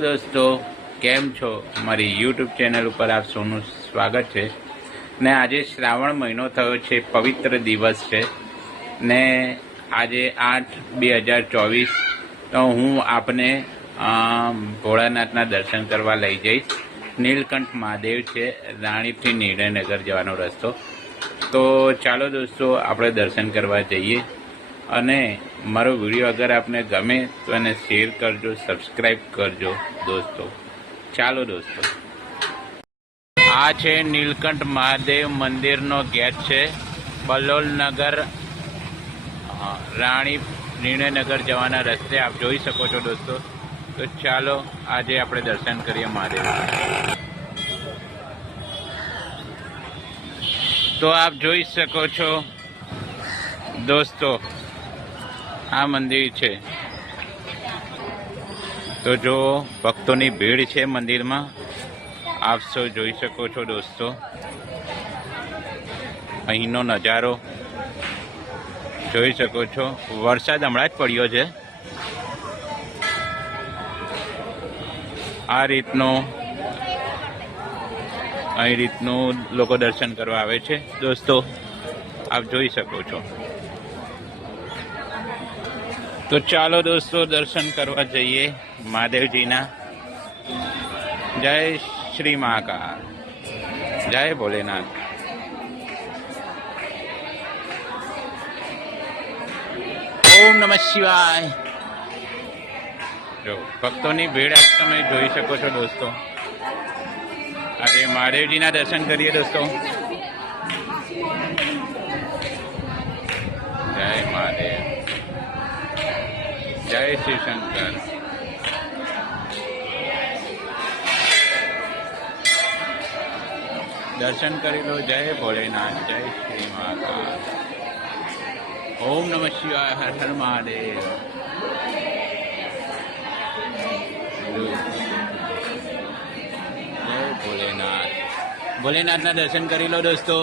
દોસ્તો કેમ છો? મારી યુટ્યુબ ચેનલ ઉપર આપ સૌનું સ્વાગત છે. ને આજે શ્રાવણ મહિનો થયો છે, પવિત્ર દિવસ છે. ને આજે આઠ બે હજાર ચોવીસ, તો હું આપને ભોળાનાથના દર્શન કરવા લઈ જઈશ. નીલકંઠ મહાદેવ છે રાણીપથી નિર્ણયનગર જવાનો રસ્તો. તો ચાલો દોસ્તો, આપણે દર્શન કરવા જઈએ. અને મારો વીડિયો અગર આપને ગમે તો એને શેર કરજો સબસ્ક્રાઈબ કરજો દોસ્તો. ચાલો દોસ્તો. આ છે નીલકંઠ મહાદેવ મંદિરનો ગેટ છે. બલોલનગર રાણી નિર્ણયનગર જવાના રસ્તે આપ જોઈ શકો છો દોસ્તો. તો ચાલો આજે આપણે દર્શન કરીએ મહાદેવ તો આપ જોઈ શકો છો દોસ્તો આ મંદિર છે. તો જો ભક્તોની ભીડ છે મંદિરમાં, આપ સૌ જોઈ શકો છો દોસ્તો. અહીંનો નજારો જોઈ શકો છો. વરસાદ હમણાં જ પડ્યો છે. આ રીતનો અહીં રીતનું લોકો દર્શન કરવા આવે છે. દોસ્તો, આપ જોઈ શકો છો. તો ચાલો દોસ્તો, દર્શન કરવા જઈએ મહાદેવજીના. જય શ્રી મહાકાળ જય ભોલેનાથ. ઓમ નમ શિવાય. જો, ભક્તોની ભીડ આપ તમે જોઈ શકો છો દોસ્તો. આજે મહાદેવજીના દર્શન કરીએ દોસ્તો. જય મહાદેવ. જય શ્રી શંકર દર્શન કરી લો જય ભોલેનાથ જય શ્રી મહાકાળ ઓમ નમઃ શિવાય હર હર મહાદેવ જય ભોલેનાથ ભોલેનાથના દર્શન કરી લો દોસ્તો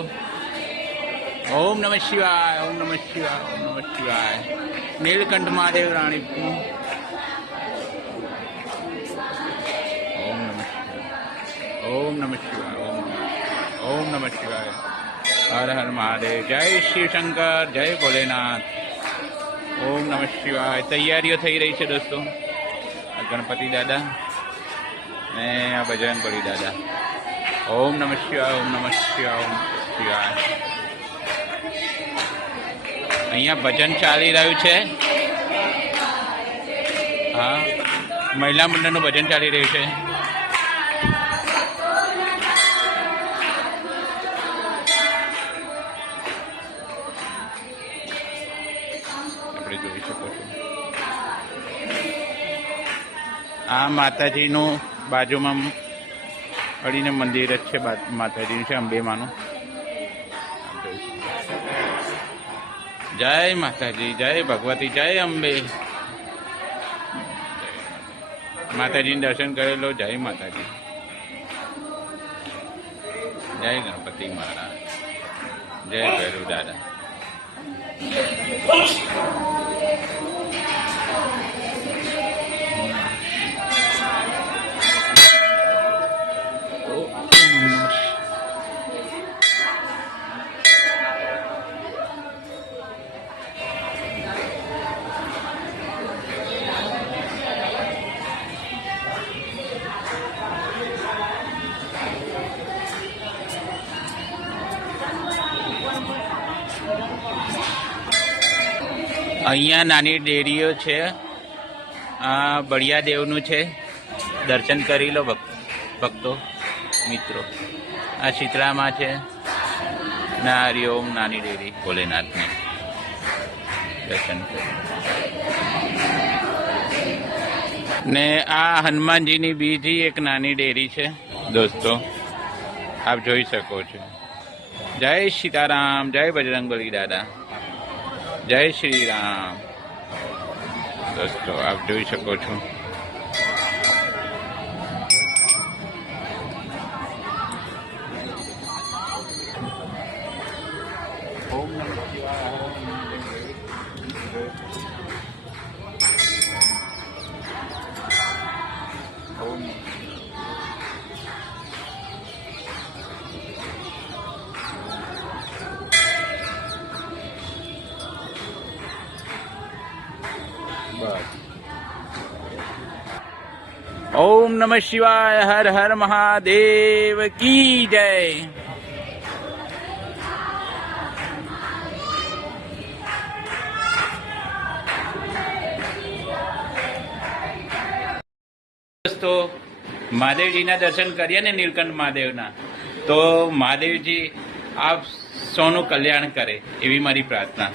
ઓમ નમઃ શિવાય ઓમ નમઃ શિવાય ઓમ નમઃ શિવાય નીલકંઠ મહાદેવ રાણીપુર ઓમ નમઃ ઓમ નમઃ શિવાય, ઓમ નમઃ- ઓમ નમઃ શિવાય. હર હર મહાદેવ, જય શિવ શંકર, જય ભોલેનાથ. ઓમ નમઃ શિવાય. તૈયારીઓ થઈ રહી છે દોસ્તો. આ ગણપતિ દાદા ને આ બજરંગ બળી દાદા. ઓમ નમઃ શિવાય, ઓમ નમઃ શિવાય, ઓમ શિવાય. અહીંયા ભજન ચાલી રહ્યું છે. હા, મહિલા મંડળનું ભજન ચાલી રહ્યું છે. આ માતાજીનું બાજુમાં અડીને મંદિર જ છે માતાજીનું છે અંબેમાનું. જય માતાજી, જય ભગવતી, જય અંબે. માતાજીને દર્શન કરેલો, જય માતાજી. જય ગણપતિ મહારાજ. જય ભૈરવ દાદા. અહીંયા નાની ડેરીઓ છે. આ બળિયા દેવનું છે. દર્શન કરી લો ભક્તો, મિત્રો. આ શીતળામાં છે. ના હરિઓમ નાની ડેરી, ભોલેનાથની. દર્શન કરી ને આ હનુમાનજીની બીજી એક નાની ડેરી છે. દોસ્તો, આપ જોઈ શકો છો. જય સીતારામ જય બજરંગબલી દાદા. જય શ્રી રામ દોસ્તો આપ જોઈ શકો છો. ઓમ નમઃ શિવાય, હર હર મહાદેવ, કી જય. દોસ્તો, મહાદેવજીના દર્શન કરીએ ને નીલકંઠ મહાદેવના, તો મહાદેવજી આપ સૌનું કલ્યાણ કરે એવી મારી પ્રાર્થના.